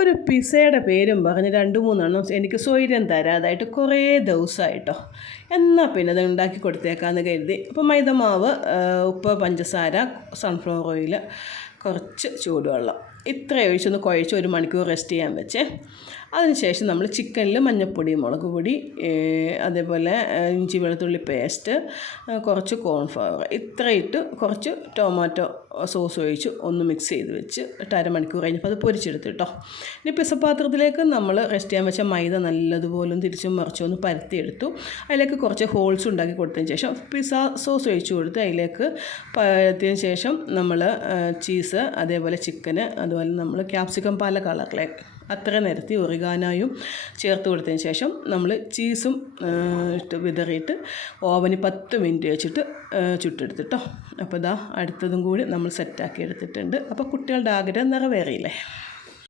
ഒരു പിസയുടെ പേരും പറഞ്ഞ് 2-3 എനിക്ക് സ്വൈര്യം തരാതായിട്ട് കുറേ ദിവസമായിട്ടോ. എന്നാൽ പിന്നെ അത് ഉണ്ടാക്കി കൊടുത്തേക്കാമെന്ന് കരുതി. അപ്പോൾ മൈദമാവ്, ഉപ്പ്, പഞ്ചസാര, സൺഫ്ലവർ ഓയിൽ, കുറച്ച് ചൂടുവെള്ളം ഇത്ര ഒഴിച്ചൊന്ന് കുഴച്ച് 1 മണിക്കൂർ റെസ്റ്റ് ചെയ്യാൻ വെച്ചേ. അതിനുശേഷം നമ്മൾ ചിക്കനിൽ മഞ്ഞൾപ്പൊടി, മുളക് പൊടി, അതേപോലെ ഇഞ്ചി വെളുത്തുള്ളി പേസ്റ്റ്, കുറച്ച് കോൺഫ്ലവർ ഇത്ര ഇട്ട് കുറച്ച് ടൊമാറ്റോ സോസ് ഒഴിച്ച് ഒന്ന് മിക്സ് ചെയ്ത് വെച്ച് 1/2 മണിക്കൂർ കഴിഞ്ഞപ്പോൾ അത് പൊരിച്ചെടുത്ത് കേട്ടോ. ഇനി പിസപ്പാത്രത്തിലേക്ക് നമ്മൾ റെസ്റ്റ് ചെയ്യാൻ വെച്ച മൈദ നല്ലതുപോലെ തിരിച്ചും മറിച്ചും ഒന്ന് പരത്തിയെടുത്തു. അതിലേക്ക് കുറച്ച് ഹോൾസ് ഉണ്ടാക്കി കൊടുത്തതിന് ശേഷം പിസ്സ സോസ് ഒഴിച്ച് കൊടുത്ത് അതിലേക്ക് പരത്തിയതിന് ശേഷം നമ്മൾ ചീസ്, അതേപോലെ ചിക്കന്, അതുപോലെ നമ്മൾ ക്യാപ്സിക്കം പല കളറിലേക്ക് അത്ര നിരത്തി ഒറിഗാനോയും ചേർത്ത് കൊടുത്തതിന് ശേഷം നമ്മൾ ചീസും ഇട്ട് വിതറിയിട്ട് ഓവന് 10 മിനിറ്റ് വെച്ചിട്ട് ചുട്ടെടുത്തിട്ടോ. അപ്പോൾ ഇതാ അടുത്തതും കൂടി നമ്മൾ സെറ്റാക്കി എടുത്തിട്ടുണ്ട്. അപ്പോൾ കുട്ടികളുടെ ആഗ്രഹം നിറവേറിയില്ലേ.